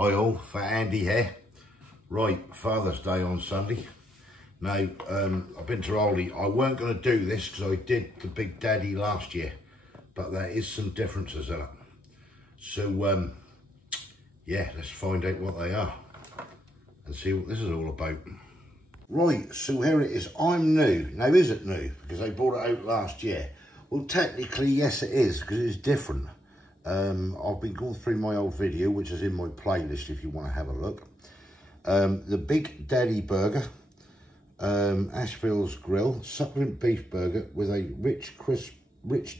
Hi all, Fat Andy here. Right, Father's Day on Sunday. Now, I've been to Aldi. I weren't going to do this because I did the Big Daddy last year, but there is some differences in it. So, yeah, let's find out what they are and see what this is all about. Right, so here it is. I'm new. Now, is it new? Because they brought it out last year. Well, technically, yes, it is, because it's different. I've been going through my old video, which is in my playlist if you want to have a look. The Big Daddy Burger, Asheville's Grill, succulent beef burger with a rich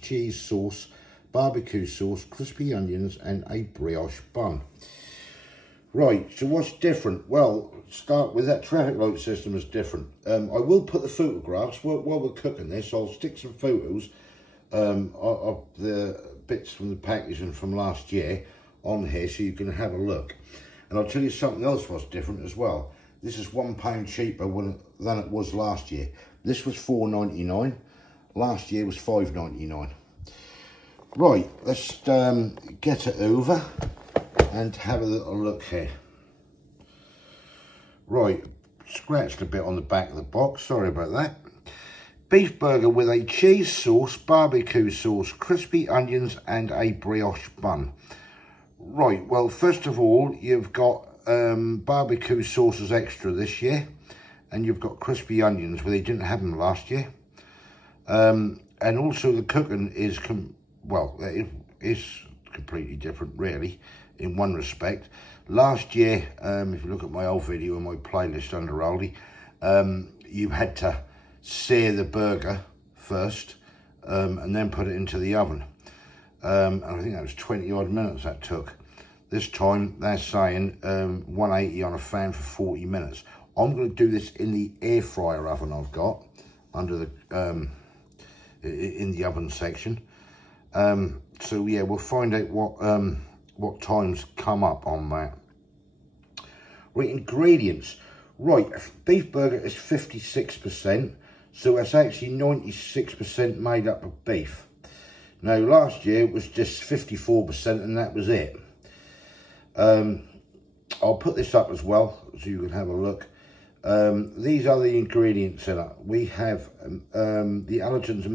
cheese sauce, barbecue sauce, crispy onions, and a brioche bun. Right, so what's different? Well, start with that traffic light system is different. I will put the photographs, while we're cooking this, I'll stick some photos of the bits from the packaging from last year on here so you can have a look. And I'll tell you something else what's different as well. This is £1 cheaper than it was last year. This was $4.99. Last year was $5.99. Right, let's get it over and have a little look here. Right, scratched a bit on the back of the box, sorry about that. Beef burger with a cheese sauce, barbecue sauce, crispy onions, and a brioche bun. Right, well, first of all, you've got barbecue sauces extra this year, and you've got crispy onions where they didn't have them last year. And also the cooking is, it is completely different, really, in one respect. Last year, if you look at my old video in my playlist under Aldi, you had to sear the burger first and then put it into the oven. And I think that was 20 odd minutes that took. This time they're saying 180 on a fan for 40 minutes. I'm going to do this in the air fryer oven I've got under the in the oven section. So yeah, we'll find out what times come up on that. Right, ingredients. Right, beef burger is 56%, so that's actually 96% made up of beef. Now, last year it was just 54% and that was it. I'll put this up as well so you can have a look. These are the ingredients in it. We have the allergens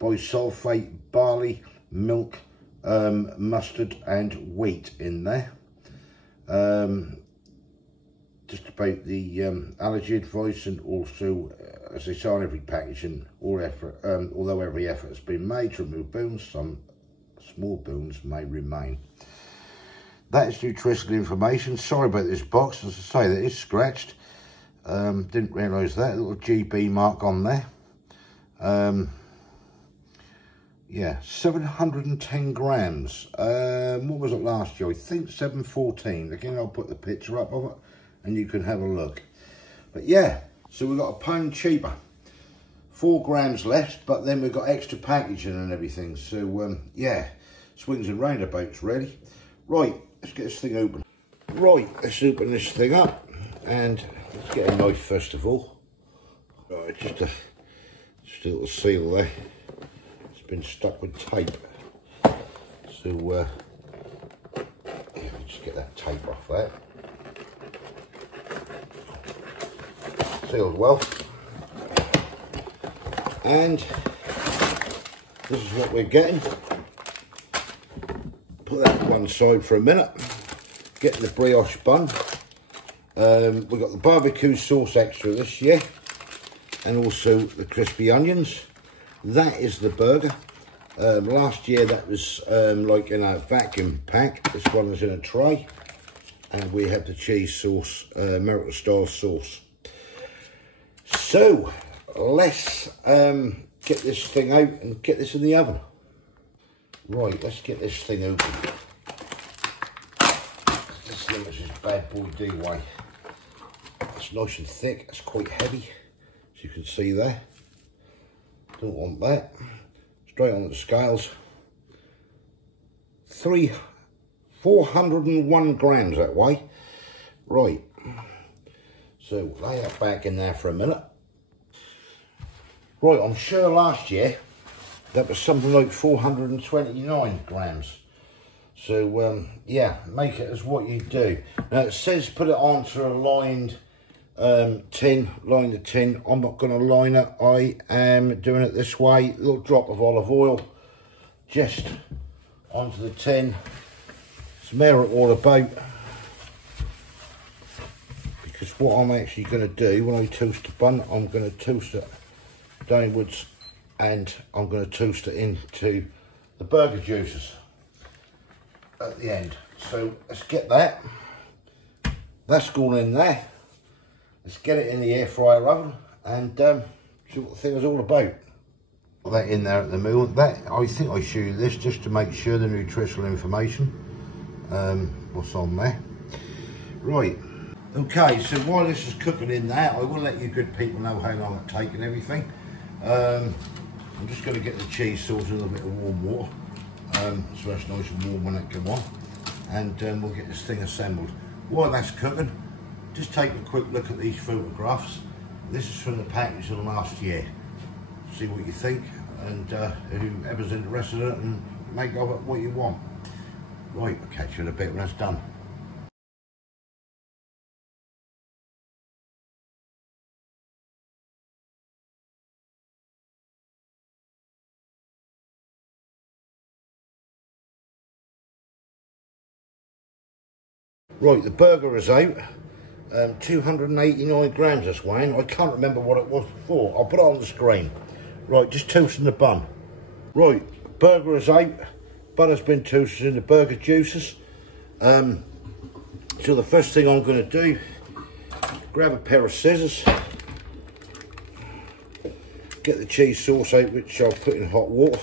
metabisulfite, barley, milk, mustard and wheat in there. Just about the allergy advice, and also, as they say on every packaging, although every effort has been made to remove bones, some small bones may remain. That is nutritional information. Sorry about this box, as I say, that is scratched. Didn't realise that, little GB mark on there. Yeah, 710 grams. What was it last year? I think 714. Again, I'll put the picture up of it and you can have a look. But yeah, so we've got £1 cheaper. 4 grams less, but then we've got extra packaging and everything. So yeah, swings and roundabouts really. Right, let's get this thing open. Right, let's open this thing up and let's get a knife first of all. Right, just a little seal there. It's been stuck with tape. So yeah, just get that tape off there. Sealed well. And this is what we're getting. Put that to one side for a minute. Get the brioche bun. We've got the barbecue sauce extra this year, and also the crispy onions. That is the burger. Last year that was like in a vacuum pack. This one is in a tray, and we have the cheese sauce, American style sauce. So let's get this thing out and get this in the oven. Right, let's get this thing open. This thing is this bad boy D-way. It's nice and thick, it's quite heavy, as you can see there. Don't want that. Straight on the scales. 401 grams that way. Right, so lay that back in there for a minute. Right, I'm sure last year that was something like 429 grams. So yeah, make it as what you do. Now it says put it onto a lined tin, line the tin. I'm not going to line it. I am doing it this way. A little drop of olive oil just onto the tin. Smear it all about, because what I'm actually going to do when I toast the bun, I'm going to toast it downwards and I'm going to toast it into the burger juices at the end. So let's get that. That's gone in there. Let's get it in the air fryer oven and see what the thing is all about. Put that in there at the moment. That, I think I show you this just to make sure the nutritional information, what's on there. Right, okay, so while this is cooking in there, I will let you good people know how long it takes and everything. I'm just going to get the cheese sauce in a bit of warm water, so that's nice and warm when it comes on, and we'll get this thing assembled. While that's cooking, just take a quick look at these photographs. This is from the package of last year. See what you think, and whoever's interested in it, and make of it what you want. Right, I'll catch you in a bit when that's done. Right, the burger is out. 289 grams this weighing. I can't remember what it was before. I'll put it on the screen. Right, just toasting the bun. Right, burger is out. Butter's been toasted in the burger juices. So the first thing I'm going to do, grab a pair of scissors, get the cheese sauce out, which I'll put in hot water.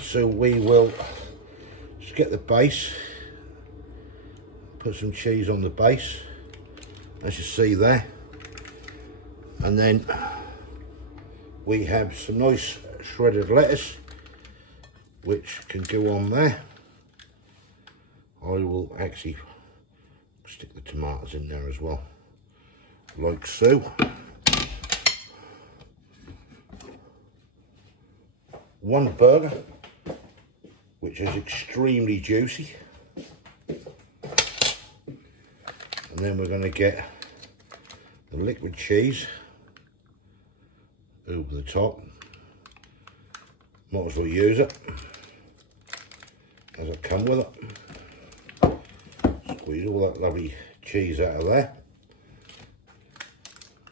So we will just get the base. Put some cheese on the base, as you see there, and then we have some nice shredded lettuce which can go on there. I will actually stick the tomatoes in there as well, like so. One burger which is extremely juicy. And then we're going to get the liquid cheese over the top. Might as well use it as I come with it. Squeeze all that lovely cheese out of there.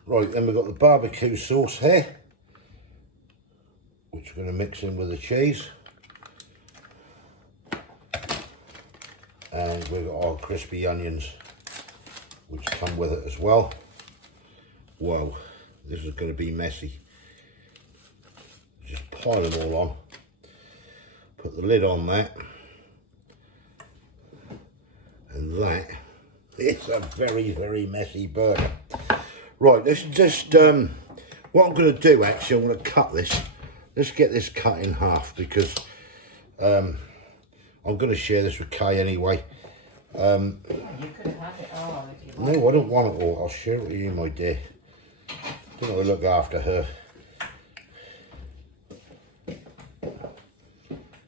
Right, then we've got the barbecue sauce here, which we're going to mix in with the cheese. And we've got our crispy onions, which come with it as well. Whoa, this is going to be messy. Just pile them all on. Put the lid on that. And that is a very, very messy burger. Right, let's just, what I'm going to do actually, I'm going to cut this. Let's get this cut in half, because I'm going to share this with Kay anyway. You could have had it all if you wanted. No, I don't want it all. I'll share it with you, my dear. Don't know, I look after her.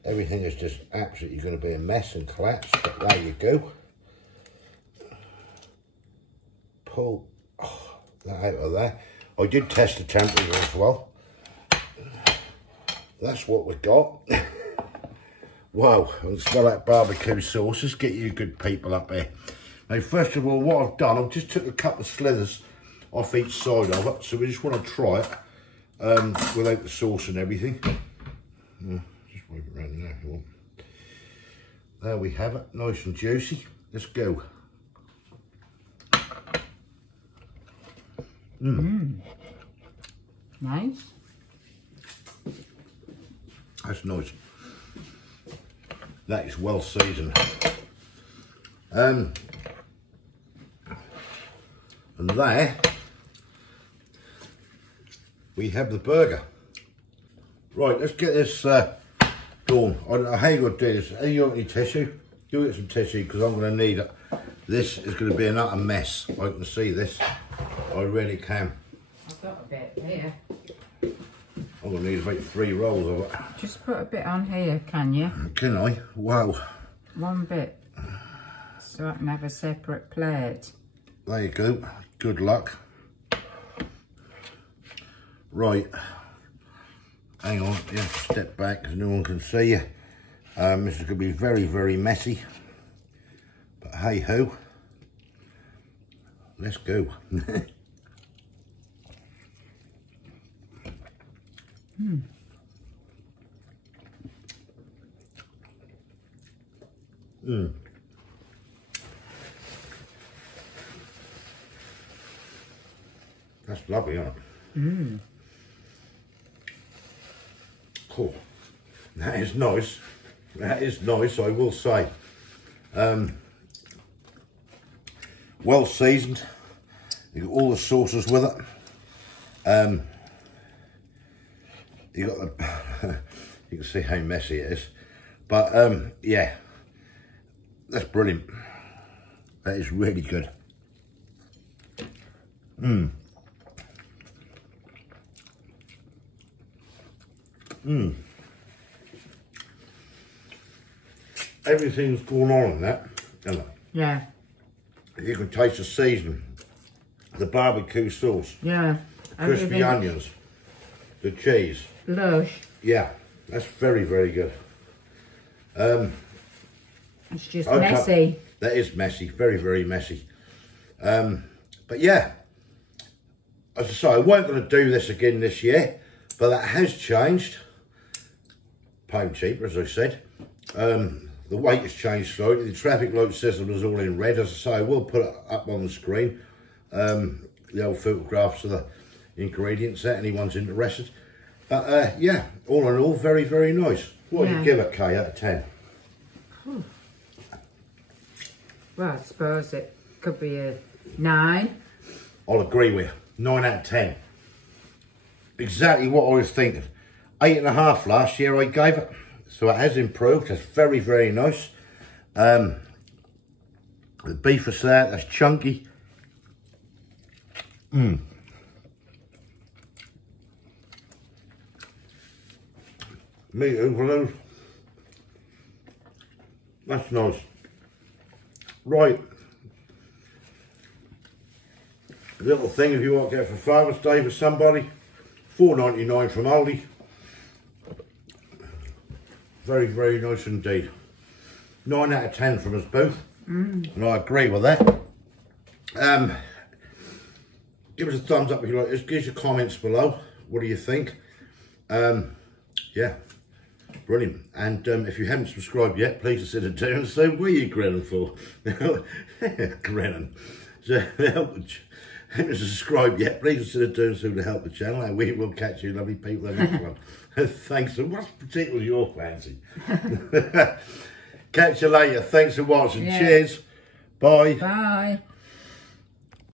Everything is just absolutely going to be a mess and collapse, but there you go. Pull that out of there. I did test the temperature as well. That's what we got. Wow, I can smell that barbecue sauce. Let's get you good people up here. Now, first of all, what I've done, I've just took a couple of slithers off each side of it. So we just want to try it without the sauce and everything. Just wave it around there if you want. There we have it, nice and juicy. Let's go. Nice. That's nice. That is well seasoned. And there we have the burger. Right, let's get this done. I don't know how you're going to do this. Have you got any tissue? You get some tissue, because I'm going to need it. This is going to be an utter mess. I can see this. I really can. I've got a bit here. I'm going to need about 3 rolls of it. Just put a bit on here, can you? Can I? Wow. One bit. So I can have a separate plate. There you go. Good luck. Right. Hang on. You have to step back because no one can see you. This is going to be very, very messy. But hey ho. Let's go. That's lovely, isn't it? Cool. That is nice. That is nice, I will say. Well seasoned. You got all the sauces with it. You got the. You can see how messy it is, but yeah, that's brilliant. That is really good. Everything's going on in that, isn't it? Yeah. You can taste the seasoning, the barbecue sauce, Yeah. crispy onions, the cheese. Lush. Yeah, that's very, very good. It's just messy. That is messy, very, very messy. But yeah, as I say, I weren't going to do this again this year, but that has changed. Pound cheaper, as I said. The weight has changed slightly. The traffic light system is all in red. As I say, I will put it up on the screen. The old photographs of the ingredients there, anyone's interested. But yeah, all in all, very, very nice. What do you give it, Kay, out of 10? Well, I suppose it could be a 9. I'll agree with you. 9 out of 10. Exactly what I was thinking. 8.5 last year I gave it. So it has improved. It's very, very nice. The beef is there. That's chunky. Meat overload. That's nice. Right. A little thing if you want to get for Father's Day for somebody. $4.99 from Aldi. Very, very nice indeed. 9 out of 10 from us both. And I agree with that. Give us a thumbs up if you like this. Give us your comments below. What do you think? Yeah, brilliant. And if you haven't subscribed yet, please consider doing so. What are you grinning for? Grinning. So, haven't subscribed yet, please consider doing so to help the channel, and we will catch you lovely people in the next one. Thanks. And what's particularly your fancy? Catch you later. Thanks for watching. Yeah. Cheers. Bye. Bye.